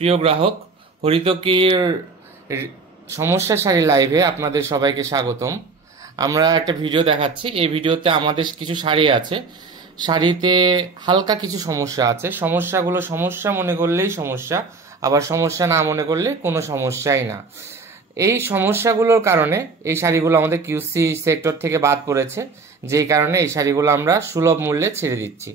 প্রিয় গ্রাহক, হরিতকীর সমস্যা শাড়ি লাইভে আপনাদের সবাইকে স্বাগতম। আমরা একটা ভিডিও দেখাচ্ছি। এই ভিডিওতে আমাদের কিছু শাড়ি আছে, শাড়িতে হালকা কিছু সমস্যা আছে। সমস্যাগুলো সমস্যা মনে করলেই সমস্যা, আবার সমস্যা না মনে করলে কোনো সমস্যাই না। এই সমস্যাগুলোর কারণে এই শাড়িগুলো আমাদের কিউসি সেক্টর থেকে বাদ পড়েছে, যেই কারণে এই শাড়িগুলো আমরা সুলভ মূল্যে ছেড়ে দিচ্ছি।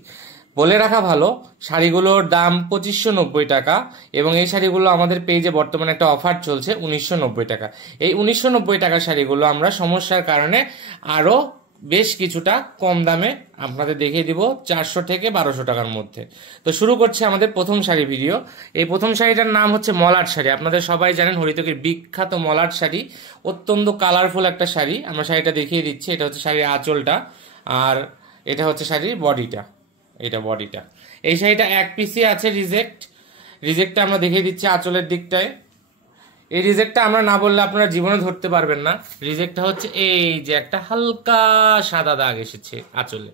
বলে রাখা ভালো, শাড়িগুলোর দাম 2590 টাকা এবং এই শাড়িগুলো আমাদের পেজে বর্তমানে একটা অফার চলছে 1990 টাকা। এই 1990 টাকার শাড়িগুলো আমরা সমস্যার কারণে আরও বেশ কিছুটা কম দামে আপনাদের দেখিয়ে দিব, 400 থেকে 1200 টাকার মধ্যে। তো শুরু করছি আমাদের প্রথম শাড়ি ভিডিও। এই প্রথম শাড়িটার নাম হচ্ছে মলাট শাড়ি। আপনাদের সবাই জানেন হরিতকীর বিখ্যাত মলাট শাড়ি, অত্যন্ত কালারফুল একটা শাড়ি। আমরা শাড়িটা দেখিয়ে দিচ্ছি। এটা হচ্ছে শাড়ির আঁচলটা, আর এটা হচ্ছে শাড়ির বডিটা। এটা বডিটা। এই শাড়িটা এক পিসই আছে রিজেক্টটা আমরা দেখিয়ে দিচ্ছি আঁচলের দিকটায়। এই রিজেক্টটা আমরা না বললে আপনারা জীবনে ধরতে পারবেন না। রিজেক্টটা হচ্ছে এই যে একটা হালকা সাদা দাগ এসেছে আঁচলে,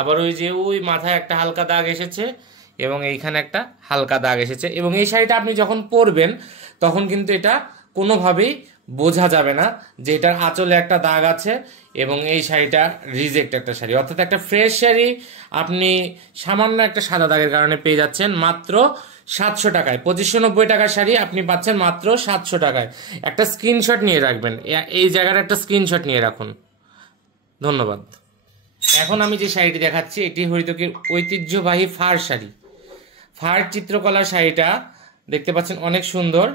আবার ওই যে ওই মাথায় একটা হালকা দাগ এসেছে এবং এইখানে একটা হালকা দাগ এসেছে। এবং এই শাড়িটা আপনি যখন পরবেন তখন কিন্তু এটা কোনোভাবেই বোঝা যাবে না যে এটার আঁচলে একটা দাগ আছে এবং এই শাড়িটা রিজেক্ট একটা শাড়ি। অর্থাৎ একটা ফ্রেশ শাড়ি আপনি সামান্য একটা সাদা দাগের কারণে পেয়ে যাচ্ছেন মাত্র 700 টাকায়। 2590 টাকার শাড়ি আপনি পাচ্ছেন মাত্র 700 টাকায়। একটা স্ক্রিনশট নিয়ে রাখবেন, এই জায়গার একটা স্ক্রিনশট নিয়ে রাখুন। ধন্যবাদ। এখন আমি যে শাড়িটি দেখাচ্ছি এটি হরিতকীর ঐতিহ্যবাহী ফার শাড়ি। ফার চিত্রকলার শাড়িটা দেখতে পাচ্ছেন, অনেক সুন্দর।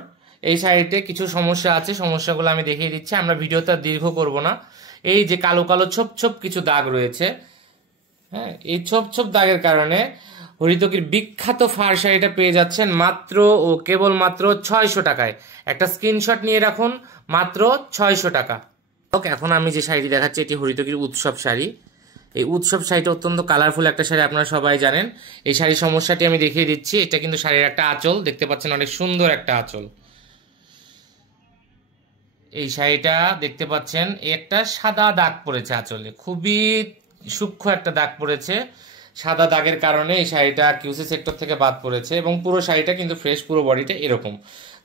এই শাড়িতে কিছু সমস্যা আছে, সমস্যাগুলো আমি দেখিয়ে দিচ্ছি। আমরা ভিডিওটা দীর্ঘ করব না। এই যে কালো কালো ছোপ ছোপ কিছু দাগ রয়েছে, হ্যাঁ, এই ছোপ ছোপ দাগের কারণে হরিতকীর বিখ্যাত ফার শাড়িটা পেয়ে যাচ্ছেন মাত্র ও কেবল মাত্র 600 টাকায়। একটা স্ক্রিনশট নিয়ে রাখুন, মাত্র 600 টাকা। এখন আমি যে শাড়িটি দেখাচ্ছি এটি হরিতকীর উৎসব শাড়ি। এই উৎসব শাড়িটা অত্যন্ত কালারফুল একটা শাড়ি, আপনারা সবাই জানেন। এই শাড়ির সমস্যাটি আমি দেখিয়ে দিচ্ছি। এটা কিন্তু শাড়ির একটা আঁচল, দেখতে পাচ্ছেন অনেক সুন্দর একটা আঁচল। এই শাড়িটা দেখতে পাচ্ছেন একটা সাদা দাগ পড়েছে আঁচলে, খুবই সূক্ষ্ম একটা দাগ পড়েছে। সাদা দাগের কারণে এই শাড়িটা কিউসি সেক্টর থেকে বাদ পড়েছে এবং পুরো শাড়িটা কিন্তু ফ্রেশ, পুরো বডিটা এরকম।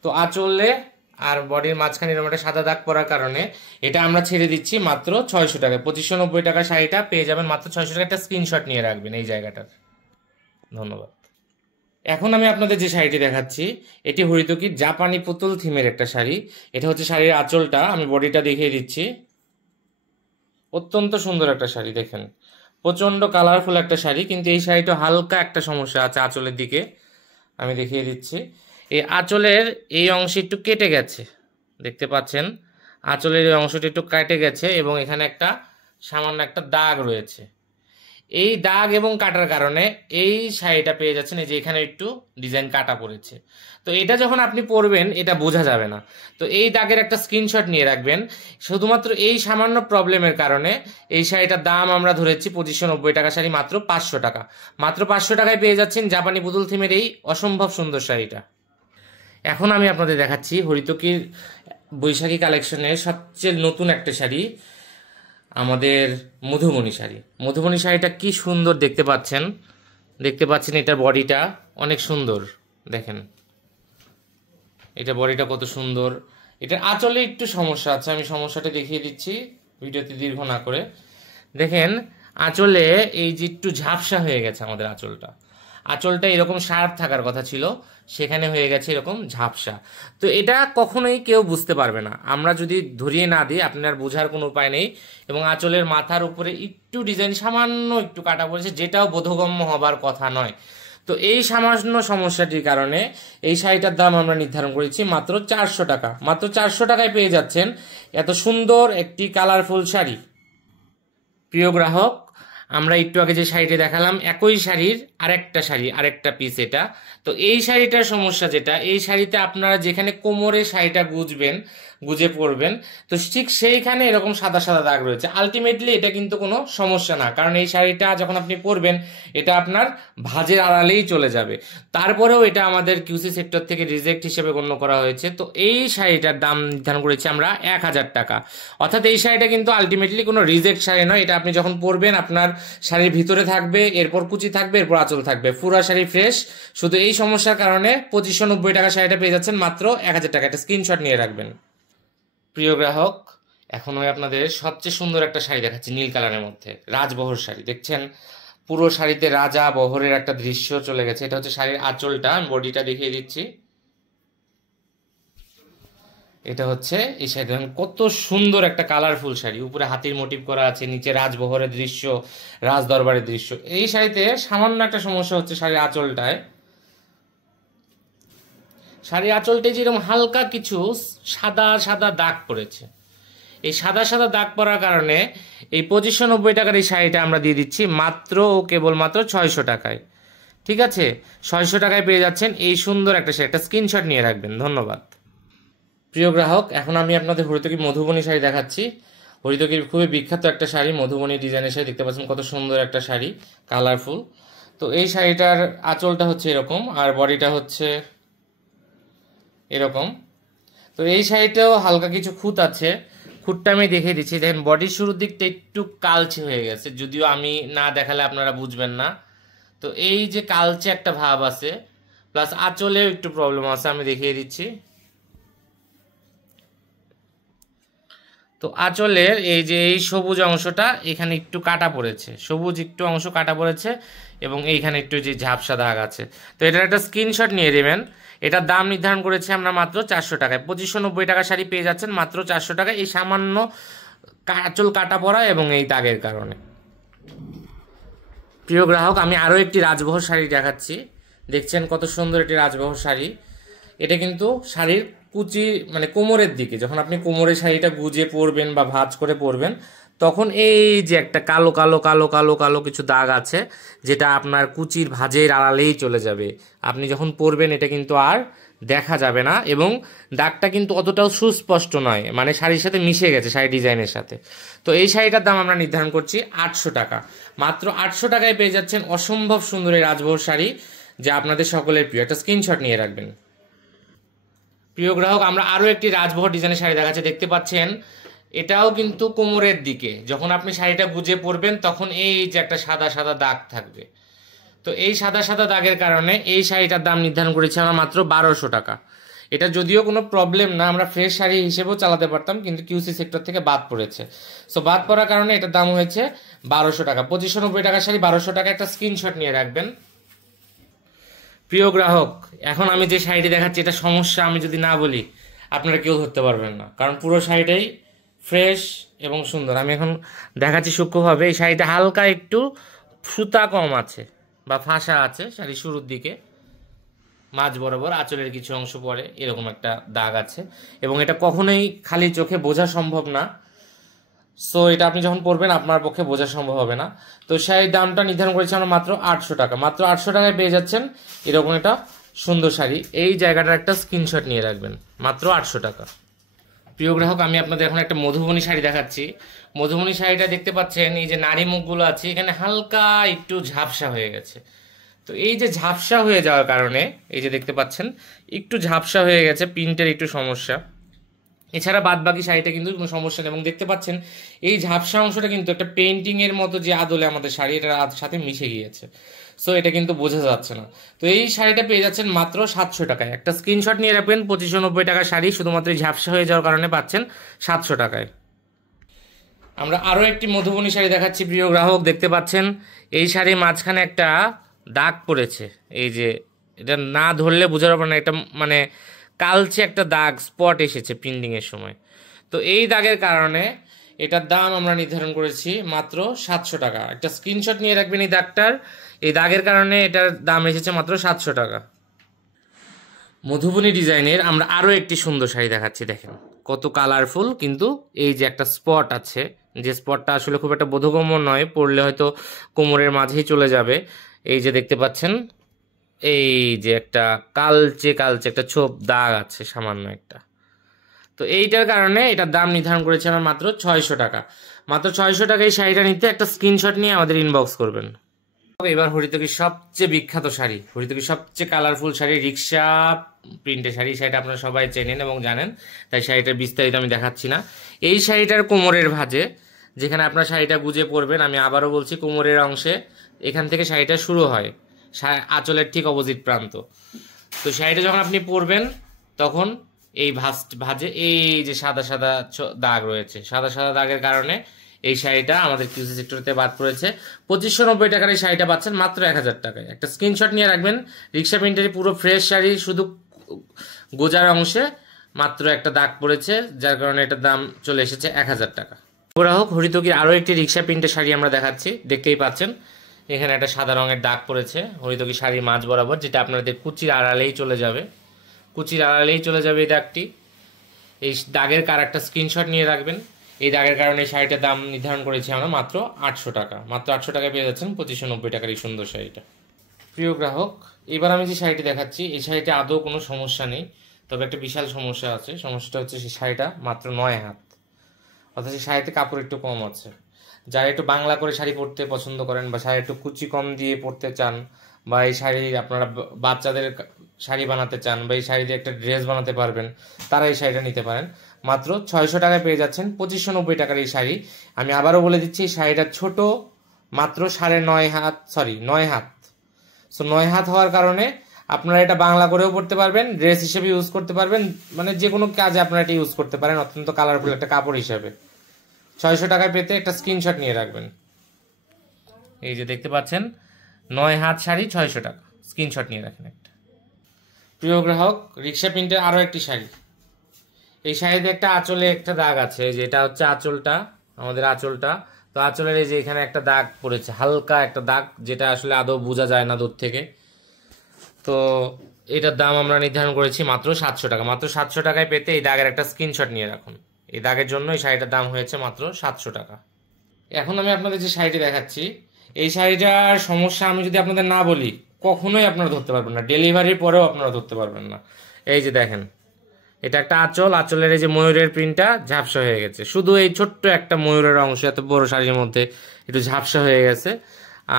তো আঁচলে আর বডির মাঝখানে এরকম একটা সাদা দাগ পড়ার কারণে এটা আমরা ছেড়ে দিচ্ছি মাত্র 600 টাকায়। 2590 টাকা শাড়িটা পেয়ে যাবেন মাত্র 600 টাকা। একটা স্ক্রিনশট নিয়ে রাখবেন এই জায়গাটার। ধন্যবাদ। এখন আমি আপনাদের যে শাড়িটি দেখাচ্ছি এটি হরিতকীর জাপানি পুতুল থিমের একটা শাড়ি। এটা হচ্ছে শাড়ির আঁচলটা, আমি বডিটা দেখিয়ে দিচ্ছি। অত্যন্ত সুন্দর একটা শাড়ি, দেখেন প্রচন্ড কালারফুল একটা শাড়ি। কিন্তু এই শাড়িটা হালকা একটা সমস্যা আছে আঁচলের দিকে, আমি দেখিয়ে দিচ্ছি। এই আঁচলের এই অংশ একটু কেটে গেছে, দেখতে পাচ্ছেন আঁচলের এই অংশটি একটু কেটে গেছে এবং এখানে একটা সামান্য একটা দাগ রয়েছে। এই দাগ এবং কাটার কারণে এই শাড়িটা পেয়ে যাচ্ছেন এই যে এখানে একটু ডিজাইন কাটা পড়েছে। তো এটা যখন আপনি পরবেন এটা বোঝা যাবে না। তো এই দাগের একটা স্ক্রিনশট নিয়ে রাখবেন। শুধুমাত্র এই সামান্য প্রবলেমের কারণে এই শাড়িটার দাম আমরা ধরেছি 2590 টাকা শাড়ি মাত্র 500 টাকা। মাত্র 500 টাকায় পেয়ে যাচ্ছেন জাপানি পুতুল থিমের এই অসম্ভব সুন্দর শাড়িটা। এখন আমি আপনাদের দেখাচ্ছি হরিতকীর বৈশাখী কালেকশনের সবচেয়ে নতুন একটা শাড়ি, আমাদের মধুমণি শাড়ি। মধুমণি শাড়িটা কি সুন্দর দেখতে পাচ্ছেন এটার বডিটা অনেক সুন্দর, দেখেন এটা বডিটা কত সুন্দর। এটার আঁচলে একটু সমস্যা আছে, আমি সমস্যাটা দেখিয়ে দিচ্ছি ভিডিওতে দীর্ঘ না করে। দেখেন আঁচলে এই যে একটু ঝাপসা হয়ে গেছে আমাদের আঁচলটা এরকম শার্প থাকার কথা ছিল, সেখানে হয়ে গেছে এরকম ঝাপসা। তো এটা কখনোই কেউ বুঝতে পারবে না, আমরা যদি ধরিয়ে না দিই আপনার বোঝার কোনো উপায় নেই। এবং আঁচলের মাথার উপরে একটু ডিজাইন সামান্য একটু কাটা পড়েছে, যেটাও বোধগম্য হবার কথা নয়। তো এই সামান্য সমস্যাটির কারণে এই শাড়িটার দাম আমরা নির্ধারণ করেছি মাত্র 400 টাকা। মাত্র 400 টাকায় পেয়ে যাচ্ছেন এত সুন্দর একটি কালারফুল শাড়ি। প্রিয় গ্রাহক, আমরা একটু আগে যে শাড়িটি দেখালাম একই শাড়ির আরেকটা পিস এটা। তো এই শাড়িটার সমস্যা যেটা, এই শাড়িতে আপনারা যেখানে কোমরে শাড়িটা গুজে পরবেন তো ঠিক সেইখানে এরকম সাদা সাদা দাগ রয়েছে। আলটিমেটলি এটা কিন্তু কোনো সমস্যা না, কারণ এই শাড়িটা যখন আপনি পরবেন এটা আপনার ভাঁজের আড়ালেই চলে যাবে। তারপরেও এটা আমাদের কিউসি সেক্টর থেকে রিজেক্ট হিসেবে গণ্য করা হয়েছে। তো এই শাড়িটার দাম নির্ধারণ করেছি আমরা 1000 টাকা। অর্থাৎ এই শাড়িটা কিন্তু আলটিমেটলি কোনো রিজেক্ট শাড়ি নয়, এটা আপনি যখন পরবেন আপনার শাড়ির ভিতরে থাকবে, এরপর কুচি থাকবে, এরপর আঁচল থাকবে, পুরা শাড়ি ফ্রেশ। শুধু এই সমস্যার কারণে 2590 টাকা শাড়িটা পেয়ে যাচ্ছেন মাত্র 1000 টাকা। একটা স্ক্রিনশট নিয়ে রাখবেন। প্রিয় গ্রাহক, এখন আমি আপনাদের সবচেয়ে সুন্দর একটা শাড়ি দেখাচ্ছি নীল কালারের মধ্যে, রাজবহর শাড়ি। দেখছেন পুরো শাড়িতে রাজা বহরের একটা দৃশ্য চলে গেছে। এটা হচ্ছে শাড়ির আঁচলটা, আমি বডিটা দেখিয়ে দিচ্ছি। এটা হচ্ছে এই শাড়ি, দেখেন কত সুন্দর একটা কালারফুল শাড়ি, উপরে হাতির মোটিভ করা আছে, নিচে রাজবহরের দৃশ্য, রাজ দরবারের দৃশ্য। এই শাড়িতে সামান্য একটা সমস্যা হচ্ছে শাড়ির আঁচলটায়। শাড়ির আঁচলটায় যেরকম হালকা কিছু সাদা সাদা দাগ পড়েছে। এই সাদা সাদা দাগ পড়ার কারণে এই 2590 টাকার এই শাড়িটা আমরা দিয়ে দিচ্ছি মাত্র ও কেবলমাত্র 600 টাকায়। ঠিক আছে, 600 টাকায় পেয়ে যাচ্ছেন এই সুন্দর একটা শাড়ি। একটা স্ক্রিনশট নিয়ে রাখবেন। ধন্যবাদ। প্রিয় গ্রাহক, এখন আমি আপনাদের হরিতকি মধুবনী শাড়ি দেখাচ্ছি। হরিতকির খুবই বিখ্যাত একটা শাড়ি, মধুবনী ডিজাইনের শাড়ি। দেখতে পাচ্ছেন কত সুন্দর একটা শাড়ি, কালারফুল। তো এই শাড়িটার আঁচলটা হচ্ছে এরকম, আর বডিটা হচ্ছে এরকম। তো এই শাড়িটাও হালকা কিছু খুঁত আছে, খুঁতটা আমি দেখিয়ে দিচ্ছি। দেখেন বডির শুরুর দিকটা একটু কালচে হয়ে গেছে, যদিও আমি না দেখালে আপনারা বুঝবেন না। তো এই যে কালচে একটা ভাব আছে, প্লাস আঁচলেও একটু প্রবলেম আছে, আমি দেখিয়ে দিচ্ছি। তো আঁচলের এই যে এই সবুজ অংশটা এখানে একটু কাটা পড়েছে, সবুজ একটু অংশ কাটা পড়েছে, এবং এইখানে একটু যে ঝাপসা দাগ আছে। তো এটার একটা স্ক্রিনশট নিয়ে নেবেন। এটার দাম নির্ধারণ করেছি আমরা মাত্র 400 টাকায়। 2590 টাকা শাড়ি পেয়ে যাচ্ছেন মাত্র 400 টাকায়, এই সামান্য আঁচল কাটা পড়া এবং এই দাগের কারণে। প্রিয় গ্রাহক, আমি আরও একটি রাজবহর শাড়ি দেখাচ্ছি। দেখছেন কত সুন্দর একটি রাজবহর শাড়ি। এটা কিন্তু শাড়ির কুচি মানে কোমরের দিকে, যখন আপনি কোমরে শাড়িটা গুজে পরবেন বা ভাঁজ করে পরবেন, তখন এই যে একটা কালো কালো কালো কালো কালো কিছু দাগ আছে, যেটা আপনার কুচির ভাঁজের আড়ালেই চলে যাবে। আপনি যখন পরবেন এটা কিন্তু আর দেখা যাবে না, এবং দাগটা কিন্তু অতটাও সুস্পষ্ট নয়, মানে শাড়ির সাথে মিশে গেছে, শাড়ি ডিজাইনের সাথে। তো এই শাড়িটার দাম আমরা নির্ধারণ করছি 800 টাকা। মাত্র 800 টাকায় পেয়ে যাচ্ছেন অসম্ভব সুন্দর এই রাজবহর শাড়ি, যা আপনাদের সকলের প্রিয়। একটা স্ক্রিনশট নিয়ে রাখবেন। প্রিয় গ্রাহক, আমরা আরও একটি রাজবহর ডিজাইনের শাড়ি দেখাচ্ছি। দেখতে পাচ্ছেন এটাও কিন্তু কোমরের দিকে, যখন আপনি শাড়িটা গুজে পরবেন তখন এই যে একটা সাদা সাদা দাগ থাকবে। তো এই সাদা সাদা দাগের কারণে এই শাড়িটার দাম নির্ধারণ করেছি আমরা মাত্র 1200 টাকা। এটা যদিও কোনো প্রবলেম না, আমরা ফ্রেশ শাড়ি হিসেবেও চালাতে পারতাম, কিন্তু কিউসি সেক্টর থেকে বাদ পড়েছে। সো বাদ পড়ার কারণে এটার দাম হয়েছে 1200 টাকা। 2590 টাকা শাড়ি 1200 টাকা। একটা স্ক্রিনশট নিয়ে রাখবেন। প্রিয় গ্রাহক, এখন আমি যে শাড়িটি দেখাচ্ছি এটা সমস্যা আমি যদি না বলি আপনারা কেউ ধরতে পারবেন না, কারণ পুরো শাড়িটাই ফ্রেশ এবং সুন্দর। আমি এখন দেখাচ্ছি সূক্ষ্মভাবে। এই শাড়িটা হালকা একটু সুতা কম আছে বা ফাঁসা আছে শাড়ির শুরুর দিকে, মাঝ বরাবর আঁচলের কিছু অংশ পরে এরকম একটা দাগ আছে, এবং এটা কখনোই খালি চোখে বোঝা সম্ভব না। সো এটা আপনি যখন পরবেন আপনার পক্ষে বোঝা সম্ভব হবে না। তো সেই দামটা নির্ধারণ করেছি আমরা মাত্র 800 টাকা। মাত্র 800 টাকায় পেয়ে যাচ্ছেন এরকম একটা সুন্দর শাড়ি। এই জায়গাটার একটা স্ক্রিনশট নিয়ে রাখবেন। মাত্র 800 টাকা। প্রিয় গ্রাহক, আমি আপনাদের এখন একটা মধুবনী শাড়ি দেখাচ্ছি। মধুবনী শাড়িটা দেখতে পাচ্ছেন এই যে নারী মুখগুলো আছে এখানে হালকা একটু ঝাপসা হয়ে গেছে। তো এই যে ঝাপসা হয়ে যাওয়ার কারণে এই যে দেখতে পাচ্ছেন একটু ঝাপসা হয়ে গেছে, প্রিন্টের একটু সমস্যা। এছাড়া বাদ বাকি শাড়িটা কিন্তু কোনো সমস্যা নেই, এবং দেখতে পাচ্ছেন এই ঝাপসা অংশটা কিন্তু একটা পেন্টিং এর মতো যে আদলে আমাদের শাড়ি এটার সাথে মিশে গিয়েছে। সো এটা কিন্তু বোঝা যাচ্ছে না। তো এই শাড়িটা পেয়ে যাচ্ছেন মাত্র 700 টাকায়। একটা স্ক্রিনশট নিয়ে রাখবেন। 2590 টাকার শাড়ি শুধুমাত্র এই ঝাপসা হয়ে যাওয়ার কারণে পাচ্ছেন 700 টাকায়। আমরা আরও একটি মধুবনী শাড়ি দেখাচ্ছি। প্রিয় গ্রাহক, দেখতে পাচ্ছেন এই শাড়ির মাঝখানে একটা দাগ পড়েছে। এই যে এটা না ধরলে বোঝা যাবে না, এটা মানে কালচে একটা দাগ স্পট এসেছে প্রিন্টিংয়ের সময়। তো এই দাগের কারণে এটার দাম আমরা নির্ধারণ করেছি মাত্র 700 টাকা। একটা স্ক্রিনশট নিয়ে রাখবেন এই দাগটার। এই দাগের কারণে এটার দাম এসেছে মাত্র 700 টাকা। মধুবনী ডিজাইনের আমরা আরও একটি সুন্দর শাড়ি দেখাচ্ছি। দেখেন কত কালারফুল, কিন্তু এই যে একটা স্পট আছে, যে স্পটটা আসলে খুব একটা বোধগম্য নয়, পড়লে হয়তো কোমরের মাঝেই চলে যাবে। এই যে দেখতে পাচ্ছেন এই যে একটা কালচে কালচে একটা ছোপ দাগ আছে সামান্য একটা। তো এইটার কারণে এটার দাম নির্ধারণ করেছি আমরা মাত্র 600 টাকা। মাত্র 600 টাকা এই শাড়িটা নিতে একটা স্ক্রিনশট নিয়ে আমাদের ইনবক্স করবেন। এবার হরিতকির সবচেয়ে বিখ্যাত শাড়ি, হরিতকির সবচেয়ে কালারফুল শাড়ি, রিক্সা প্রিন্টের শাড়ি। শাড়িটা আপনারা সবাই চেনেন এবং জানেন, তাই শাড়িটার বিস্তারিত আমি দেখাচ্ছি না। এই শাড়িটার কোমরের ভাঁজে যেখানে আপনার শাড়িটা গুজে পরবেন, আমি আবারও বলছি কোমরের অংশে এখান থেকে শাড়িটা শুরু হয়, আঁচলের ঠিক অপোজিট প্রান্ত। তো শাড়িটা যখন আপনি পরবেন তখন এই ভাজে এই যে সাদা সাদা দাগ রয়েছে, সাদা সাদা দাগের কারণে এই শাড়িটা আমাদের কিউসি সেক্টরতে বাদ পড়েছে। 2590 টাকার এই শাড়িটা পাচ্ছেন মাত্র 1000 টাকায়। একটা স্ক্রিনশট নিয়ে রাখবেন। রিক্সা প্রিন্টের পুরো ফ্রেশ শাড়ি, শুধু গোজার অংশে মাত্র একটা দাগ পড়েছে, যার কারণে এটার দাম চলে এসেছে 1000 টাকা। গ্রাহক হরিতকির আরও একটি রিক্সা প্রিন্টের শাড়ি আমরা দেখাচ্ছি, দেখতেই পাচ্ছেন এখানে একটা সাদা রঙের দাগ পড়েছে হরিতকি শাড়ির মাঝ বরাবর, যেটা আপনাদের কুচির আড়ালেই চলে যাবে, কুচির আড়ালেই চলে যাবে এই দাগটি। এই দাগের একটা স্ক্রিনশট নিয়ে রাখবেন। এই দাগের কারণে এই শাড়িটার দাম নির্ধারণ করেছি আমরা মাত্র 800 টাকা। মাত্র 800 টাকায় পেয়ে যাচ্ছেন 2590 টাকার এই সুন্দর শাড়িটা। প্রিয় গ্রাহক, এবার আমি যে শাড়িটি দেখাচ্ছি এই শাড়িটা আদৌ কোনো সমস্যা নেই, তবে একটা বিশাল সমস্যা আছে। সমস্যাটা হচ্ছে সেই শাড়িটা মাত্র 9 হাত, অর্থাৎ সেই শাড়িতে কাপড় একটু কম আছে। যারা একটু বাংলা করে শাড়ি পরতে পছন্দ করেন বা শাড়ি একটু কুচি কম দিয়ে পরতে চান, বা এই শাড়ি আপনারা বাচ্চাদের শাড়ি বানাতে চান, বা এই শাড়ি দিয়ে একটা ড্রেস বানাতে পারবেন, তারা এই শাড়িটা নিতে পারেন। মাত্র 600 টাকায় পেয়ে যাচ্ছেন 2590 টাকার এই শাড়ি। আমি আবারও বলে দিচ্ছি, এই শাড়িটা ছোট, মাত্র 9.5 হাত, 9 হাত। সো 9 হাত হওয়ার কারণে আপনারা এটা বাংলা করেও পড়তে পারবেন, ড্রেস হিসেবে ইউজ করতে পারবেন, মানে যে কোনো কাজে আপনারা এটা ইউজ করতে পারেন, অত্যন্ত কালারফুল একটা কাপড় হিসেবে। 600 টাকায় পেতে একটা স্ক্রিনশট নিয়ে রাখবেন। এই যে দেখতে পাচ্ছেন 9 হাত শাড়ি 600 টাকা, স্ক্রিনশট নিয়ে রাখেন একটা। প্রিয় গ্রাহক, রিক্সা প্রিন্টের আরও একটি শাড়ি। এই শাড়িতে একটা আঁচলে একটা দাগ আছে, যেটা হচ্ছে আঁচলটা, আমাদের আঁচলটা। তো আঁচলের এই যে এখানে একটা দাগ পড়েছে, হালকা একটা দাগ, যেটা আসলে আদৌ বোঝা যায় না দূর থেকে। তো এটার দাম আমরা নির্ধারণ করেছি মাত্র 700 টাকা। মাত্র 700 টাকায় পেতে এই দাগের একটা স্ক্রিনশট নিয়ে রাখুন। এই দাগের জন্য এই শাড়িটার দাম হয়েছে মাত্র 700 টাকা। এখন আমি আপনাদের যে শাড়িটি দেখাচ্ছি, এই শাড়িটার সমস্যা আমি যদি আপনাদের না বলি, কখনোই আপনারা ধরতে পারবেন না, ডেলিভারির পরেও আপনারা ধরতে পারবেন না। এই যে দেখেন, এটা একটা আঁচল, আঁচলের এই যে ময়ূরের প্রিন্টটা ঝাপসা হয়ে গেছে, শুধু এই ছোট্ট একটা ময়ূরের অংশ এত বড় শাড়ির মধ্যে একটু ঝাপসা হয়ে গেছে।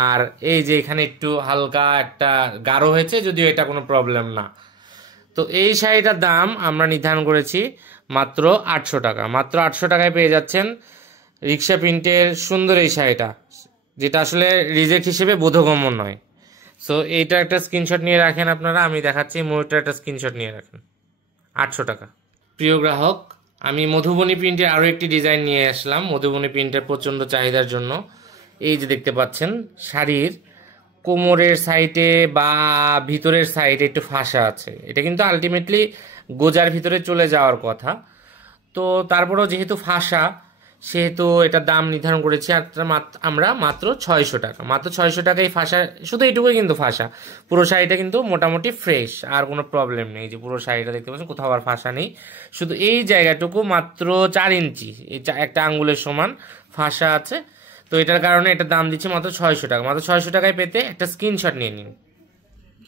আর এই যে এখানে একটু হালকা একটা গাঢ় হয়েছে, যদিও এটা কোনো প্রবলেম না। তো এই শাড়িটার দাম আমরা নির্ধারণ করেছি মাত্র 800 টাকা। মাত্র 800 টাকায় পেয়ে যাচ্ছেন রিক্সা প্রিন্টের সুন্দর এই শাড়িটা, যেটা আসলে রিজেক্ট হিসেবে বোধগম্য নয়। সো এইটা একটা স্ক্রিনশট নিয়ে রাখেন আপনারা, আমি দেখাচ্ছি, ময়ূরটার একটা স্ক্রিনশট নিয়ে রাখেন। 800 টাকা। প্রিয় গ্রাহক, আমি মধুবনী প্রিন্টের আরও একটি ডিজাইন নিয়ে আসলাম। মধুবনী প্রিন্টের প্রচণ্ড চাহিদার জন্য এই যে দেখতে পাচ্ছেন, শাড়ির কোমরের সাইডে বা ভিতরের সাইডে একটু ফাঁসা আছে। এটা কিন্তু আলটিমেটলি গোজার ভিতরে চলে যাওয়ার কথা। তো তারপরেও যেহেতু ফাঁসা, সেহেতু এটার দাম নির্ধারণ করেছি আমরা মাত্র 600 টাকা। মাত্র 600 টাকায় ফাঁসা, শুধু এইটুকুই কিন্তু ফাঁসা। পুরো শাড়িটা কিন্তু মোটামুটি ফ্রেশ, আর কোনো প্রবলেম নেই। যে পুরো শাড়িটা দেখতে পাচ্ছেন, কোথাও আর ফাঁসা নেই, শুধু এই জায়গাটুকু মাত্র 4 ইঞ্চি, এই একটা আঙ্গুলের সমান ফাঁসা আছে। তো এটার কারণে এটার দাম দিচ্ছি মাত্র 600 টাকা। মাত্র 600 টাকায় পেতে একটা স্ক্রিনশট নিয়ে নিন।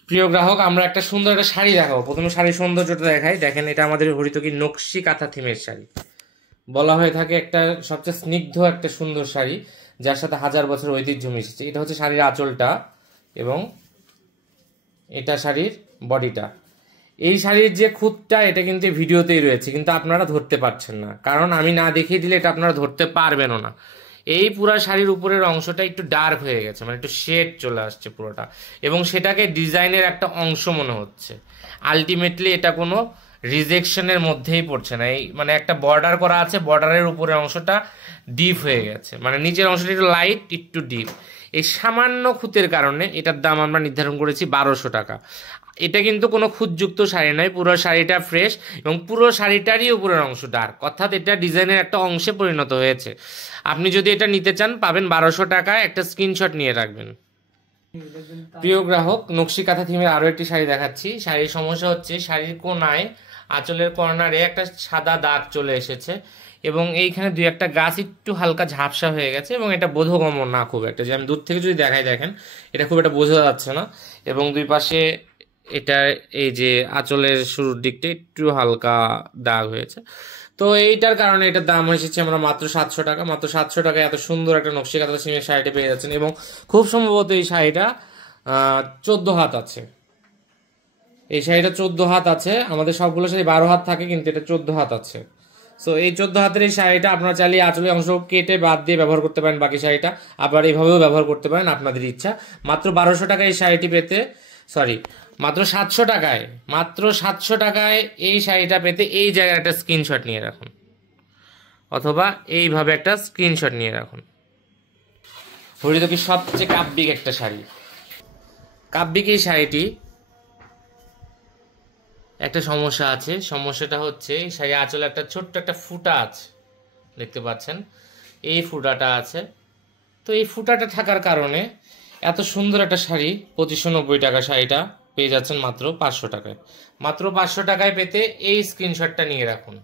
প্রিয় গ্রাহক, আমরা একটা সুন্দর একটা শাড়ি দেখাবো। প্রথমে শাড়ির সৌন্দর্যটা দেখাই। দেখেন, এটা আমাদের হরিতকি নকশি কাঁথা থিমের শাড়ি বলা হয়ে থাকে। একটা সবচেয়ে স্নিগ্ধ একটা সুন্দর শাড়ি, যার সাথে 1000 বছর ঐতিহ্য মিশেছে। এটা হচ্ছে শাড়ির আঁচলটা এবং এটা শাড়ির বডিটা। এই শাড়ির যে খুঁতটা, এটা কিন্তু ভিডিওতেই রয়েছে, কিন্তু আপনারা ধরতে পারছেন না, কারণ আমি না দেখিয়ে দিলে এটা আপনারা ধরতে পারবেনও না। এই পুরা শাড়ির উপরের অংশটা একটু ডার্ক হয়ে গেছে, মানে একটু শেড চলে আসছে পুরোটা, এবং সেটাকে ডিজাইনের একটা অংশ মনে হচ্ছে। আলটিমেটলি এটা কোনো রিজেকশনের মধ্যেই পড়ছে না। এই মানে একটা বর্ডার করা আছে, বর্ডারের উপরের অংশটা ডিপ হয়ে গেছে, মানে নিচের অংশটা একটু লাইট, একটু ডিপ। এই সামান্য খুঁতের কারণে এটার দাম আমরা নির্ধারণ করেছি 1200 টাকা। এটা কিন্তু কোনো খুঁতযুক্ত শাড়ি নয়, পুরো শাড়িটা ফ্রেশ এবং পুরো শাড়িটারই উপরের অংশ ডার্ক, অর্থাৎ এটা ডিজাইনের একটা অংশে পরিণত হয়েছে। আপনি যদি এটা নিতে চান পাবেন 1200 টাকায়। একটা স্ক্রিনশট নিয়ে রাখবেন। প্রিয় গ্রাহক, নকশি কাঁথা থিমের আরও একটি শাড়ি দেখাচ্ছি। শাড়ির সমস্যা হচ্ছে, শাড়ির কোনায় আঁচলের কর্নারে একটা সাদা দাগ চলে এসেছে, এবং এইখানে দুই একটা গাছ একটু হালকা ঝাপসা হয়ে গেছে, এবং এটা বোধগম্য না খুব একটা। যে আমি দূর থেকে যদি দেখাই, দেখেন এটা খুব একটা বোঝা যাচ্ছে না। এবং দুই পাশে এটা এই যে আঁচলের শুরুর দিকটা একটু হালকা দাগ হয়েছে। তো এইটার কারণে এটার দাম এসেছে আমরা মাত্র 700 টাকা। মাত্র 700 টাকায় এত সুন্দর একটা নকশি কাঁথা থিমের শাড়িটা পেয়ে যাচ্ছেন, এবং খুব সম্ভবত এই শাড়িটা 14 হাত আছে। এই শাড়িটা 14 হাত আছে। আমাদের সবগুলো শাড়ি 12 হাত থাকে, কিন্তু এটা 14 হাত আছে। সো এই 14 হাতের এই শাড়িটা আপনারা চাইলে আঁচলের অংশ কেটে বাদ দিয়ে ব্যবহার করতে পারেন বাকি শাড়িটা, আবার এইভাবেও ব্যবহার করতে পারেন, আপনাদের ইচ্ছা। মাত্র 1200 টাকায় এই শাড়িটি পেতে, সরি মাত্র 700 টাকায়, মাত্র 700 টাকায় এই শাড়িটা পেতে এই জায়গায় একটা স্ক্রিনশট নিয়ে রাখুন, অথবা এইভাবে একটা স্ক্রিনশট নিয়ে রাখুন। হরিতকীর সবচেয়ে কাব্যিক একটা শাড়ি, কাব্যিক এই শাড়িটি একটা সমস্যা আছে, সমস্যাটা হচ্ছে এই শাড়ি আঁচলে একটা ছোট্ট একটা ফুটা আছে, দেখতে পাচ্ছেন এই ফুটাটা আছে। তো এই ফুটাটা থাকার কারণে এত সুন্দর একটা শাড়ি 2590 টাকা শাড়িটা পেয়ে যাচ্ছেন মাত্র 500 টাকায়। মাত্র 500 টাকায় পেতে এই স্ক্রিনশটটা নিয়ে রাখুন।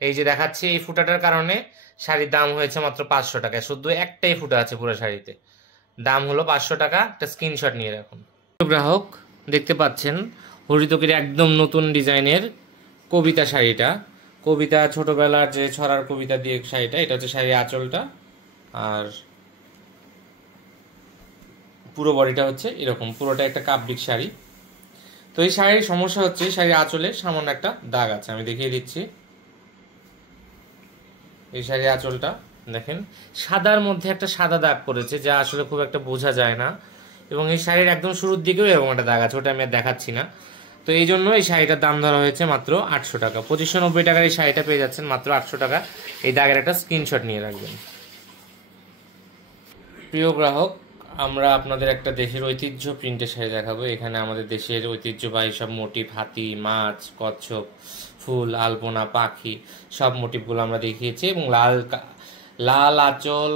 এই যে দেখাচ্ছি এই ফুটাটার কারণে শাড়ির দাম হয়েছে মাত্র 500 টাকায়, শুধু একটাই ফুটা আছে পুরো শাড়িতে, দাম হলো 500 টাকা। একটা স্ক্রিনশট নিয়ে রাখুন। গ্রাহক দেখতে পাচ্ছেন হরিতকীর একদম নতুন ডিজাইনের কবিতা শাড়িটা, কবিতা ছোটবেলার যে ছড়ার কবিতা দিয়ে শাড়িটা, এটা হচ্ছে শাড়ির আঁচলটা, আর পুরো বডিটা হচ্ছে এরকম, পুরোটা একটা কাব্যিক শাড়ি। তো এই শাড়ির সমস্যা হচ্ছে শাড়ির আঁচলে সামান্য একটা দাগ আছে, আমি দেখিয়ে দিচ্ছি। এই শাড়ির আঁচলটা দেখেন সাদার মধ্যে একটা সাদা দাগ পড়েছে, যা আসলে খুব একটা বোঝা যায় না, এবং এই শাড়ির একদম শুরুর দিকেও এরকম একটা দাগ আছে, ওটা আমি আর দেখাচ্ছি না। তো এই জন্য এই শাড়িটার দাম ধরা হয়েছে মাত্র 800 টাকা। 2590 টাকার এই শাড়িটা পেয়ে যাচ্ছেন মাত্র 800 টাকা। এই দাগের একটা স্ক্রিনশট নিয়ে রাখবেন। প্রিয় গ্রাহক, আমরা আপনাদের একটা দেশের ঐতিহ্য প্রিন্টের শাড়ি দেখাবো। এখানে আমাদের দেশের ঐতিহ্যবাহী সব মোটিভ, হাতি, মাছ, কচ্ছপ, ফুল, আলপনা, পাখি, সব মোটিভগুলো আমরা দেখিয়েছি, এবং লাল আঁচল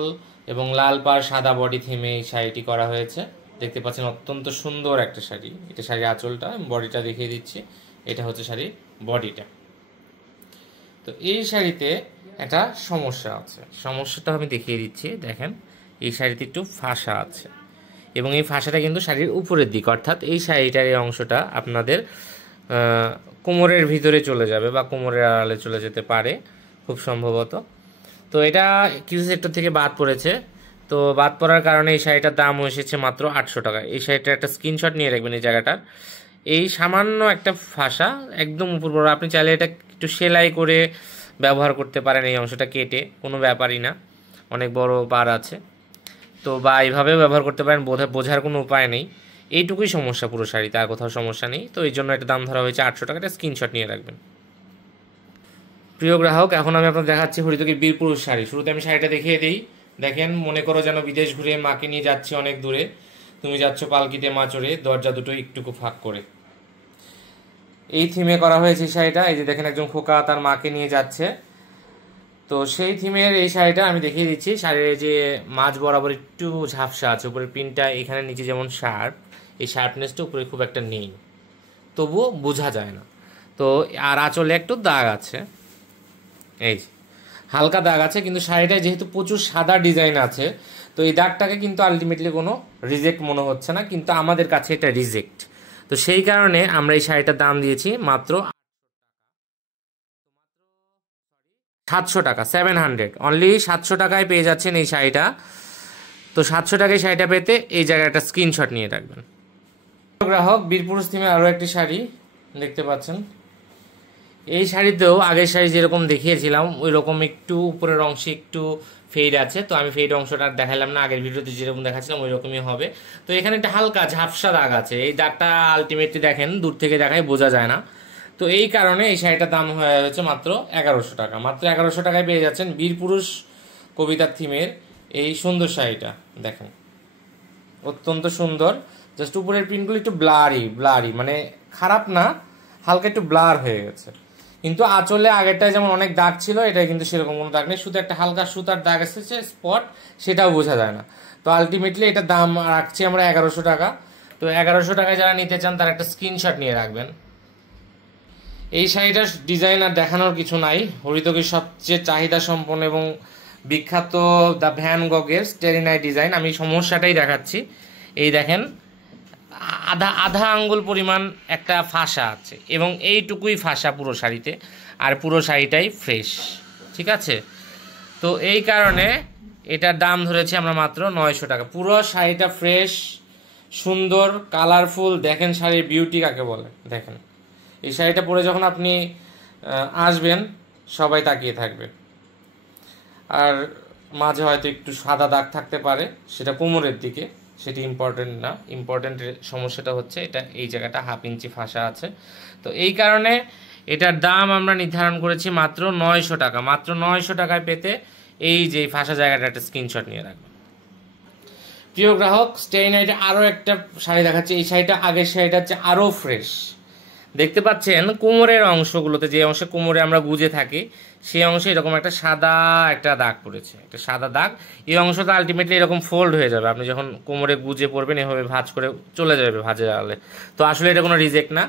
এবং লাল পাড় সাদা বডি থিমে এই শাড়িটি করা হয়েছে। দেখতে পাচ্ছেন অত্যন্ত সুন্দর একটা শাড়ি। এটা শাড়ির আঁচলটা, বডিটা দেখিয়ে দিচ্ছি। এটা হচ্ছে শাড়ির বডিটা। তো এই শাড়িতে একটা সমস্যা আছে, সমস্যাটা আমি দেখিয়ে দিচ্ছি। দেখেন এই শাড়িতে একটু ফাঁসা আছে, এবং এই ফাঁসাটা কিন্তু শাড়ির উপরের দিক, অর্থাৎ এই শাড়িটার এই অংশটা আপনাদের কোমরের ভিতরে চলে যাবে বা কোমরের আড়ালে চলে যেতে পারে খুব সম্ভবত। তো এটা কিছু সেক্টর থেকে বাদ পড়েছে, তো বাদ পড়ার কারণে এই শাড়িটার দাম এসেছে মাত্র 800 টাকা। এই শাড়িটার একটা স্ক্রিনশট নিয়ে রাখবেন এই জায়গাটার। এই সামান্য একটা ফাঁসা একদম উপর বড়, আপনি চাইলে এটা একটু সেলাই করে ব্যবহার করতে পারেন, এই অংশটা কেটে, কোনো ব্যাপারই না, অনেক বড় বার আছে। তো বা এইভাবেও ব্যবহার করতে পারেন, বোঝার কোনো উপায় নেই। এইটুকুই সমস্যা পুরো শাড়িতে, আর কোথাও সমস্যা নেই। তো এই জন্য একটা দাম ধরা হয়েছে 800 টাকা। একটা স্ক্রিনশট নিয়ে রাখবেন। প্রিয় গ্রাহক, এখন আমি আপনাদের দেখাচ্ছি হরিতকীর বীরপুরুষ শাড়ি। শুরুতে আমি শাড়িটা দেখিয়ে দিই। দেখেন, মনে করো যেন বিদেশ ঘুরে মাকে নিয়ে যাচ্ছি অনেক দূরে, তুমি যাচ্ছ পালকিতে মা চড়ে, দরজা দুটো একটুকু ফাঁক করে। এই থিমে করা হয়েছে শাড়িটা। এই যে দেখেন একজন খোকা তার মাকে নিয়ে যাচ্ছে, তো সেই থিমের এই শাড়িটা আমি দেখিয়ে দিচ্ছি। শাড়ির যে মাঝ বরাবর একটু ঝাপসা আছে, উপরের প্রিন্টটা এখানে নিচে যেমন শার্প, এই শার্পনেসটা উপরে খুব একটা নেই, তবুও বোঝা যায় না। তো আর আঁচলে একটু দাগ আছে, এই হালকা দাগ আছে, কিন্তু শাড়িটায় যেহেতু প্রচুর সাদা ডিজাইন আছে, তো এই দাগটাকে কিন্তু আলটিমেটলি কোনো রিজেক্ট মনে হচ্ছে না, কিন্তু আমাদের কাছে এটা রিজেক্ট। তো সেই কারণে আমরা এই শাড়িটার দাম দিয়েছি মাত্র 700 টাকা, 700 অনলি। 700 টাকায় পেয়ে যাচ্ছেন এই শাড়িটা। তো 700 টাকায় শাড়িটা পেতে এই জায়গায় একটা স্ক্রিনশট নিয়ে রাখবেন। গ্রাহক, বীরপুরুষ থিমে আরও একটি শাড়ি দেখতে পাচ্ছেন। এই শাড়িতেও আগের শাড়ি যেরকম দেখিয়েছিলাম ওই রকম একটু উপরের অংশে একটু ফেড আছে, তো আমি ফেড অংশটা দেখালাম না, আগের ভিডিওতে যেরকম দেখাচ্ছিলাম ওই রকমই হবে। তো এখানে একটা হালকা ঝাপসা দাগ আছে, এই দাগটা আলটিমেটলি দেখেন দূর থেকে দেখায় বোঝা যায় না। তো এই কারণে এই শাড়িটার দাম হয়েছে মাত্র 1100 টাকা। মাত্র 1100 টাকায় পেয়ে যাচ্ছেন বীরপুরুষ কবিতার থিমের এই সুন্দর শাড়িটা। দেখেন অত্যন্ত সুন্দর, জাস্ট উপরের প্রিন্টগুলো একটু ব্লারি, মানে খারাপ না, হালকা একটু ব্লার হয়ে গেছে। কিন্তু আঁচলে আগেরটায় যেমন অনেক দাগ ছিল, এটা কিন্তু সেরকম কোনো দাগ নেই, শুধু একটা হালকা সুতার দাগ এসেছে স্পট, সেটাও বোঝা যায় না। তো আলটিমেটলি এটার দাম রাখছি আমরা 1100 টাকা। তো 1100 টাকায় যারা নিতে চান তারা একটা স্ক্রিনশট নিয়ে রাখবেন। এই শাড়িটার ডিজাইন আর দেখানোর কিছু নাই। হরিতকীর সবচেয়ে চাহিদা সম্পন্ন এবং বিখ্যাত দ্য ভ্যান গগের স্টারি নাইট ডিজাইন। আমি সমস্যাটাই দেখাচ্ছি। এই দেখেন আধা আঙ্গুল পরিমাণ একটা ফাঁসা আছে, এবং এইটুকুই ফাঁসা পুরো শাড়িতে, আর পুরো শাড়িটাই ফ্রেশ, ঠিক আছে। তো এই কারণে এটার দাম ধরেছি আমরা মাত্র 900 টাকা। পুরো শাড়িটা ফ্রেশ, সুন্দর, কালারফুল। দেখেন শাড়ির বিউটি কাকে বলে। দেখেন এই শাড়িটা পরে যখন আপনি আসবেন সবাই তাকিয়ে থাকবে। আর মাঝে হয়তো একটু সাদা দাগ থাকতে পারে, সেটা কোমরের দিকে, সেটি ইম্পর্টেন্ট না। ইম্পর্টেন্ট সমস্যাটা হচ্ছে এটা এই জায়গাটা 1/2 ইঞ্চি ফাঁসা আছে। তো এই কারণে এটার দাম আমরা নির্ধারণ করেছি মাত্র 900 টাকা। মাত্র 900 টাকায় পেতে এই যে ফাঁসা জায়গাটা একটা স্ক্রিনশট নিয়ে রাখবেন। প্রিয় গ্রাহক, স্টেই নাইটে আরও একটা শাড়ি দেখাচ্ছি। এই শাড়িটা আগের শাড়িটা হচ্ছে আরও ফ্রেশ। দেখতে পাচ্ছেন কোমরের অংশগুলোতে, যে অংশে কোমরে আমরা গুজে থাকি সেই অংশে এরকম একটা সাদা একটা দাগ পড়েছে, একটা সাদা দাগ। এই অংশটা আলটিমেটলি এরকম ফোল্ড হয়ে যাবে, আপনি যখন কোমরে গুজে পড়বেন এভাবে ভাঁজ করে চলে যাবে ভাঁজে আলে। তো আসলে এটা কোনো রিজেক্ট না।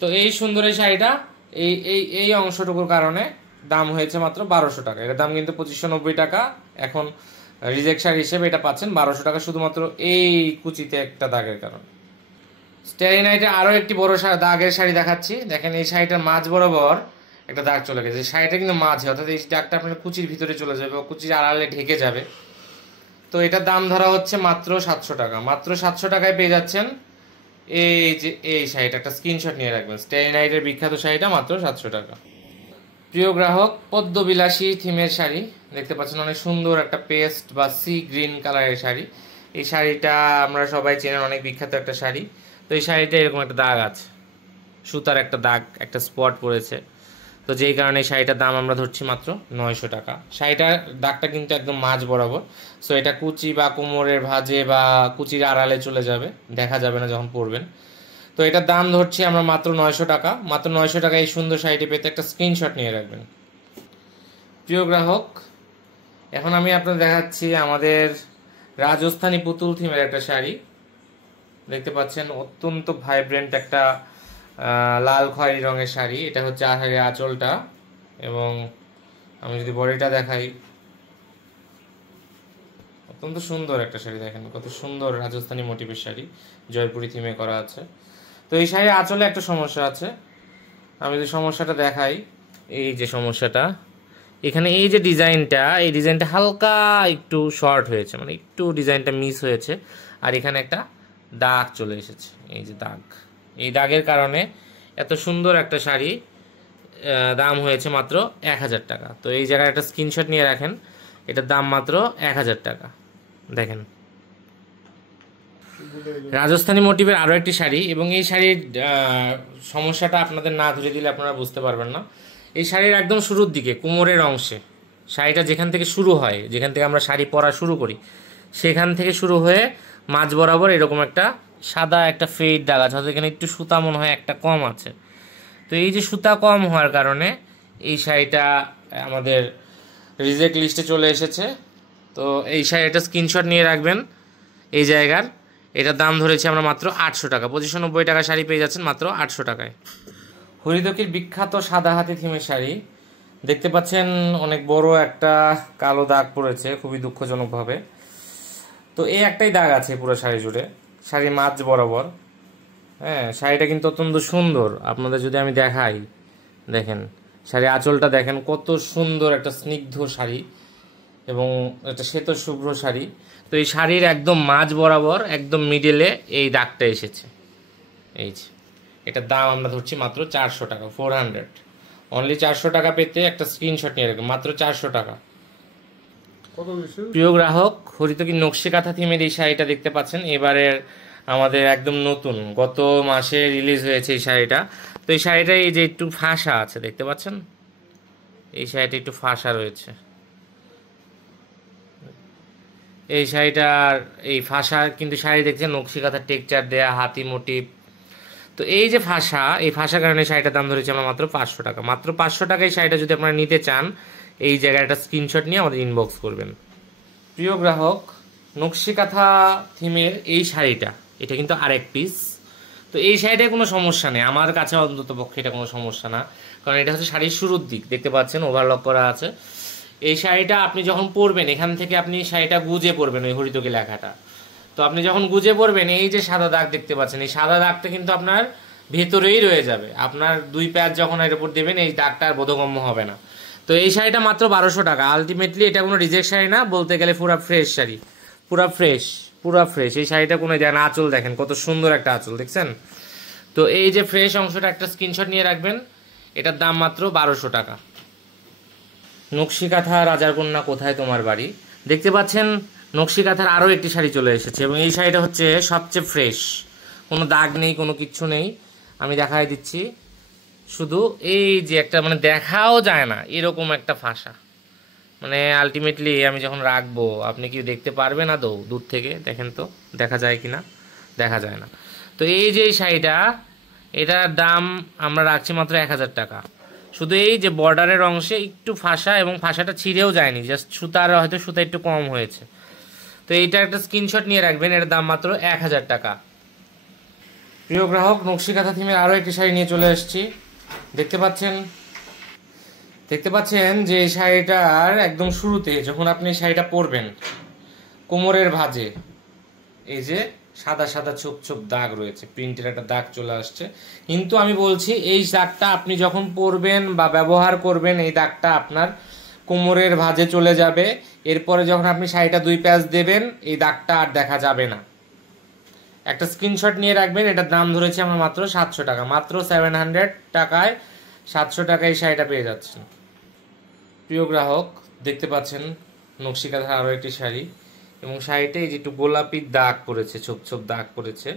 তো এই সুন্দর এই শাড়িটা এই এই এই অংশটুকুর কারণে দাম হয়েছে মাত্র 1200 টাকা। এর দাম কিন্তু 2590 টাকা। এখন রিজেক্ট শাড়ি হিসেবে এটা পাচ্ছেন 1200 টাকা, শুধুমাত্র এই কুচিতে একটা দাগের কারণে। স্টেরি নাইটে আরও একটি বড় দাগের শাড়ি দেখাচ্ছি। দেখেন এই শাড়িটার মাঝ বরাবর একটা দাগ চলে গেছে। শাড়িটা কিন্তু মাঝে, অর্থাৎ এই দাগটা আপনার কুচির ভিতরে চলে যাবে, কুচির আড়ালে ঢেকে যাবে। তো এটার দাম ধরা হচ্ছে মাত্র 700 টাকা। মাত্র 700 টাকায় পেয়ে যাচ্ছেন এই যে এই শাড়িটা। একটা স্ক্রিনশট নিয়ে রাখবেন। স্টেরি নাইটের বিখ্যাত শাড়িটা মাত্র 700 টাকা। প্রিয় গ্রাহক, পদ্মবিলাসী থিমের শাড়ি দেখতে পাচ্ছেন, অনেক সুন্দর একটা পেস্ট বা সি গ্রিন কালারের শাড়ি। এই শাড়িটা আমরা সবাই চেনেন, অনেক বিখ্যাত একটা শাড়ি। তো এই শাড়িটা এরকম একটা দাগ আছে, সুতার একটা দাগ, একটা স্পট পড়েছে। তো যেই কারণে এই শাড়িটার দাম আমরা ধরছি মাত্র 900 টাকা। শাড়িটার দাগটা কিন্তু একদম মাঝ বরাবর। সো এটা কুচি বা কোমরের ভাঁজে বা কুচির আড়ালে চলে যাবে, দেখা যাবে না যখন পরবেন। তো এটার দাম ধরছি আমরা মাত্র 900 টাকা। মাত্র 900 টাকা এই সুন্দর শাড়িটি পেতে একটা স্ক্রিনশট নিয়ে রাখবেন। প্রিয় গ্রাহক, এখন আমি আপনাদের দেখাচ্ছি আমাদের রাজস্থানী পুতুল থিমের একটা শাড়ি। দেখতে পাচ্ছেন অত্যন্ত ভাইব্রেন্ট একটা লাল খয়েরি রঙের শাড়ি। এটা হচ্ছে আঁচলটা, এবং আমি যদি বডিটা দেখাই, অত্যন্ত সুন্দর একটা শাড়ি। দেখেন কত সুন্দর রাজস্থানী মোটিভের শাড়ি, জয়পুরি থিমে করা আছে। তো এই শাড়ির আঁচলে একটা সমস্যা আছে, আমি যদি সমস্যাটা দেখাই, এই যে সমস্যাটা এখানে, এই যে ডিজাইনটা, এই ডিজাইনটা হালকা একটু শর্ট হয়েছে, মানে একটু ডিজাইনটা মিস হয়েছে। আর এখানে একটা দাগ চলে এসেছে, এই যে দাগ, এই দাগের কারণে এত সুন্দর একটা শাড়ি দাম হয়েছে মাত্র 1000 টাকা। তো এই জায়গায় একটা স্ক্রিনশট নিয়ে রাখেন, এটার দাম মাত্র 1000 টাকা। দেখেন রাজস্থানী মোটিভের আরও একটি শাড়ি, এবং এই শাড়ির সমস্যাটা আপনাদের না ধরে দিলে আপনারা বুঝতে পারবেন না। এই শাড়ির একদম শুরুর দিকে কোমরের অংশে, শাড়িটা যেখান থেকে শুরু হয়, যেখান থেকে আমরা শাড়ি পরা শুরু করি, সেখান থেকে শুরু হয়ে মাঝ বরাবর এরকম একটা সাদা একটা ফেড দাগ আছে, হয়তো এখানে একটু সুতা মনে হয় একটা কম আছে। তো এই যে সুতা কম হওয়ার কারণে এই শাড়িটা আমাদের রিজেক্ট লিস্টে চলে এসেছে। তো এই শাড়িটা স্ক্রিনশট নিয়ে রাখবেন এই জায়গার। এটার দাম ধরেছি আমরা মাত্র 800 টাকা। 2590 টাকা শাড়ি পেয়ে যাচ্ছেন মাত্র 800 টাকায়। হরিদকির বিখ্যাত সাদা হাতি থিমের শাড়ি দেখতে পাচ্ছেন, অনেক বড় একটা কালো দাগ পড়েছে খুবই দুঃখজনকভাবে। তো এই একটাই দাগ আছে পুরো শাড়ি জুড়ে, শাড়ির মাঝ বরাবর। হ্যাঁ, শাড়িটা কিন্তু অত্যন্ত সুন্দর। আপনাদের যদি আমি দেখাই, দেখেন শাড়ির আঁচলটা দেখেন, কত সুন্দর একটা স্নিগ্ধ শাড়ি এবং একটা শ্বেত শুভ্র শাড়ি। তো এই শাড়ির একদম মাঝ বরাবর একদম মিডলে এই দাগটা এসেছে। এই যে এটার দাম আমরা ধরছি মাত্র 400 টাকা, 400 অনলি। 400 টাকা পেতে একটা স্ক্রিনশট নিয়ে রাখবেন, মাত্র 400 টাকা। প্রিয় গ্রাহক, হরিতকি নকশি কাঁথা থিমের এই শাড়িটা দেখতে পাচ্ছেন, এবারের আমাদের একদম নতুন, গত মাসে রিলিজ হয়েছে এই শাড়িটা। তো এই শাড়িটা এই যে একটু ফাঁসা আছে, দেখতে পাচ্ছেন এই শাড়িটা একটু ফাঁসা রয়েছে। এই শাড়িটার এই ফাঁসা কিন্তু শাড়ি দেখছেন নকশি কাঁথার টেক্সচার দেয়া, হাতি মোটিভ। তো এই যে ফাঁসা, এই ফাঁসা কারণে শাড়িটার দাম ধরেছি আমরা মাত্র 500 টাকা। মাত্র 500 টাকায় শাড়িটা যদি আপনারা নিতে চান, এই জায়গায় একটা স্ক্রিনশট নিয়ে আমাদের ইনবক্স করবেন। প্রিয় গ্রাহক, নকশি কাঁথা থিমের এই শাড়িটা, এটা কিন্তু আরেক পিস। তো এই শাড়িটায় কোনো সমস্যা নেই, আমার কাছে অন্তত পক্ষে এটা কোনো সমস্যা না, কারণ এটা হচ্ছে শাড়ির শুরুর দিক, দেখতে পাচ্ছেন ওভারলক করা আছে। এই শাড়িটা আপনি যখন পরবেন, এখান থেকে আপনি শাড়িটা গুজে পরবেন ওই হরিতকি লেখাটা। তো আপনি যখন গুজে পরবেন, এই যে সাদা দাগ দেখতে পাচ্ছেন, এই সাদা দাগটা কিন্তু আপনার ভেতরেই রয়ে যাবে। আপনার দুই প্যাচ যখন এর উপর দেবেন, এই দাগটা আর বোধগম্য হবে না। তো এই শাড়িটা মাত্র 1200 টাকা। আলটিমেটলি এটা কোনো রিজেক্ট শাড়ি না, বলতে গেলে পুরা ফ্রেশ শাড়ি, পুরা ফ্রেশ, পুরা ফ্রেশ। এই শাড়িটা কোনো দেন, আঁচল দেখেন কত সুন্দর একটা আঁচল, দেখছেন? তো এই যে ফ্রেশ অংশটা একটা স্ক্রিনশট নিয়ে রাখবেন, এটার দাম মাত্র 1200 টাকা। নকশি কাঁথা রাজার কন্যা কোথায় তোমার বাড়ি। দেখতে পাচ্ছেন নকশি কাঁথার আরও একটি শাড়ি চলে এসেছে এবং এই শাড়িটা হচ্ছে সবচেয়ে ফ্রেশ, কোনো দাগ নেই, কোনো কিচ্ছু নেই। আমি দেখাই দিচ্ছি, শুধু এই যে একটা মানে দেখাও যায় না এরকম একটা ফাঁসা, মানে আলটিমেটলি আমি যখন রাখবো আপনি কি দেখতে পারবেন আদৌ দূর থেকে? দেখেন তো দেখা যায় কি না, দেখা যায় না। তো এই যে এই শাড়িটা, এটার দাম আমরা রাখছি মাত্র 1000 টাকা। শুধু এই যে বর্ডারের অংশে একটু ফাঁসা এবং ফাঁসাটা ছিঁড়েও যায়নি, জাস্ট সুতার হয়তো সুতা একটু কম হয়েছে। তো এইটা একটা স্ক্রিনশট নিয়ে রাখবেন, এটার দাম মাত্র 1000 টাকা। প্রিয় গ্রাহক, নকশি কাঁথা থিমের আরও একটি শাড়ি নিয়ে চলে এসেছি। দেখতে পাচ্ছেন যে এই শাড়িটার একদম শুরুতে যখন আপনি শাড়িটা পরবেন, কোমরের ভাঁজে এই যে সাদা সাদা ছোপ ছোপ দাগ রয়েছে, প্রিন্টের একটা দাগ চলে আসছে। কিন্তু আমি বলছি এই দাগটা আপনি যখন পরবেন বা ব্যবহার করবেন, এই দাগটা আপনার কোমরের ভাঁজে চলে যাবে। এরপরে যখন আপনি শাড়িটা 2 প্যাচ দেবেন, এই দাগটা আর দেখা যাবে না। একটা স্ক্রিনশট নিয়ে রাখবেন, এটার দাম ধরেছি আমরা মাত্র 700 টাকা। মাত্র 700 টাকায় 700 টাকায় এই শাড়িটা পেয়ে যাচ্ছেন। প্রিয় গ্রাহক, দেখতে পাচ্ছেন নকশি কাঁথার আরও একটি শাড়ি এবং শাড়িতে এই যে একটু গোলাপি দাগ পড়েছে, ছোপ ছোপ দাগ পড়েছে।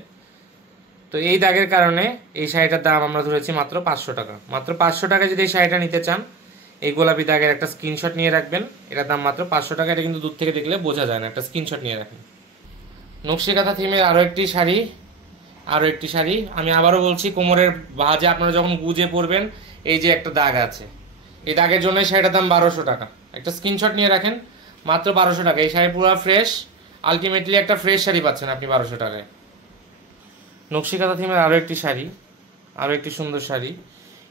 তো এই দাগের কারণে এই শাড়িটার দাম আমরা ধরেছি মাত্র 500 টাকা। মাত্র 500 টাকায় যদি এই শাড়িটা নিতে চান, এই গোলাপি দাগের একটা স্ক্রিনশট নিয়ে রাখবেন, এটার দাম মাত্র 500 টাকা। এটা কিন্তু দূর থেকে দেখলে বোঝা যায় না, একটা স্ক্রিনশট নিয়ে রাখেন। নকশি কাঁথা থিমের আরও একটি শাড়ি আমি আবারও বলছি, কোমরের ভাঁজে আপনারা যখন গুজে পরবেন, এই যে একটা দাগ আছে, এই দাগের জন্য শাড়িটার দাম 1200 টাকা। একটা স্ক্রিনশট নিয়ে রাখেন, মাত্র 1200 টাকা। এই শাড়ি পুরো ফ্রেশ, আলটিমেটলি একটা ফ্রেশ শাড়ি পাচ্ছেন আপনি 1200 টাকায়। নকশি কাঁথা থিমের আরও একটি সুন্দর শাড়ি।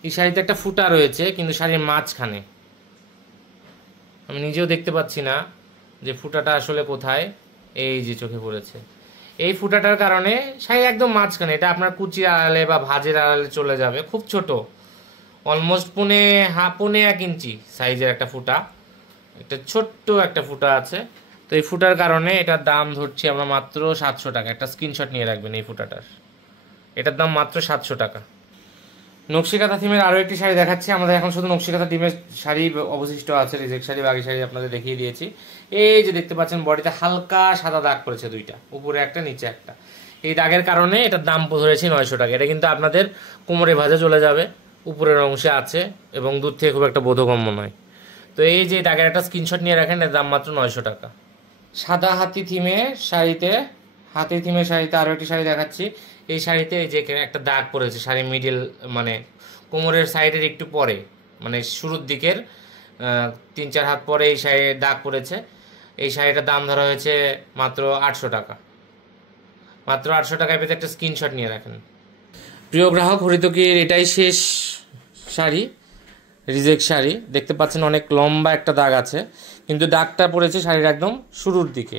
এই শাড়িতে একটা ফুটা রয়েছে কিন্তু শাড়ির মাঝখানে, আমি নিজেও দেখতে পাচ্ছি না যে ফুটাটা আসলে কোথায়। এই যে চোখে পড়েছে, এই ফুটাটার কারণে শাড়ি একদম মাঝখানে, এটা আপনার কুচির আড়ালে বা ভাঁজের আড়ালে চলে যাবে। খুব ছোট, অলমোস্ট 1.5 ইঞ্চি সাইজের একটা ফুটা, একটা ছোট্ট একটা ফুটা আছে। তো এই ফুটার কারণে এটার দাম ধরছি আমরা মাত্র 700 টাকা। একটা স্ক্রিনশট নিয়ে রাখবেন এই ফুটাটার, এটার দাম মাত্র 700 টাকা। নকশি কাঁথা থিমের আরও একটি শাড়ি দেখাচ্ছি। আমাদের এখন শুধু নকশি কাঁথা থিমের শাড়ি অবশিষ্ট আছে, রিজেক্ট শাড়ি, বাকি শাড়ি আপনাদের দেখিয়ে দিয়েছি। এই যে দেখতে পাচ্ছেন বডিতে হালকা সাদা দাগ পড়েছে, 2টা, উপরে একটা নিচে একটা। এই দাগের কারণে এটার দাম ধরেছি 900 টাকা। এটা কিন্তু আপনাদের কোমরে ভাঁজে চলে যাবে, উপরের অংশে আছে এবং দূর থেকে খুব একটা বোধগম্য নয়। তো এই যে দাগের একটা স্ক্রিনশট নিয়ে রাখেন, এর দাম মাত্র 900 টাকা। সাদা হাতি থিমের শাড়িতে আরও একটি শাড়ি দেখাচ্ছি। এই শাড়িতে এই যে একটা দাগ পড়েছে, শাড়ি মিডিল মানে কোমরের সাইডের একটু পরে, মানে শুরুর দিকের 3-4 হাত পরে এই শাড়ির দাগ পড়েছে। এই শাড়িটার দাম ধরা হয়েছে মাত্র 800 টাকা। মাত্র 800 টাকায় পেতে একটা স্ক্রিনশট নিয়ে রাখেন। প্রিয় গ্রাহক, হরিতকীর এটাই শেষ শাড়ি, রিজেক্ট শাড়ি। দেখতে পাচ্ছেন অনেক লম্বা একটা দাগ আছে, কিন্তু দাগটা পড়েছে শাড়ির একদম শুরুর দিকে,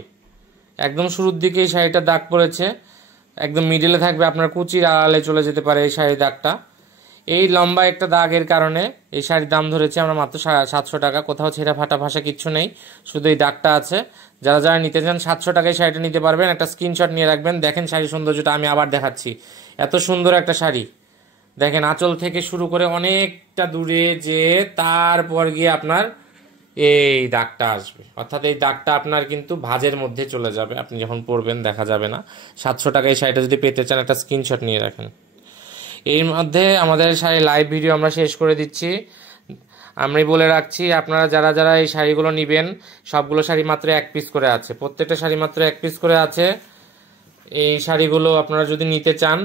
এই শাড়িটার দাগ পড়েছে একদম মিডিলে থাকবে, আপনার কুচির আড়ালে চলে যেতে পারে এই শাড়ির দাগটা। এই লম্বা একটা দাগের কারণে এই শাড়ির দাম ধরেছি আমরা মাত্র 700 টাকা। কোথাও ছেঁড়া ফাটা ভাষা কিচ্ছু নেই, শুধু এই দাগটা আছে। যারা যারা নিতে চান 700 টাকায় শাড়িটা নিতে পারবেন। একটা স্ক্রিনশট নিয়ে রাখবেন। দেখেন শাড়ির সৌন্দর্যটা আমি আবার দেখাচ্ছি, এত সুন্দর একটা শাড়ি। দেখেন আঁচল থেকে শুরু করে অনেকটা দূরে যে তারপর গিয়ে আপনার এই দাগটা আসবে, অর্থাৎ এই দাগটা আপনার কিন্তু ভাঁজের মধ্যে চলে যাবে, আপনি যখন পরবেন দেখা যাবে না। 700 টাকায় শাড়িটা যদি পেতে চান, একটা স্ক্রিনশট নিয়ে রাখেন। এর মধ্যে আমাদের শাড়ি লাইভ ভিডিও আমরা শেষ করে দিচ্ছি। আমি বলে রাখছি, আপনারা যারা যারা এই শাড়িগুলো নেবেন, সবগুলো শাড়ি মাত্র 1 পিস করে আছে, প্রত্যেকটা শাড়ি মাত্র 1 পিস করে আছে। এই শাড়িগুলো আপনারা যদি নিতে চান,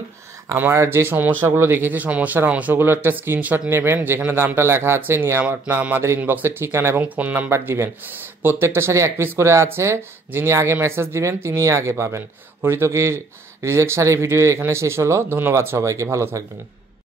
আমার যে সমস্যাগুলো দেখেছি, সমস্যার অংশগুলো একটা স্ক্রিনশট নেবেন, যেখানে দামটা লেখা আছে, নিয়ে আমাদের ইনবক্সের ঠিকানা এবং ফোন নাম্বার দিবেন। প্রত্যেকটা শাড়ি 1 পিস করে আছে, যিনি আগে মেসেজ দিবেন তিনিই আগে পাবেন। হরিতকীর রিজেক্ট শাড়ি ভিডিও এখানে শেষ হলো। ধন্যবাদ সবাইকে, ভালো থাকবেন।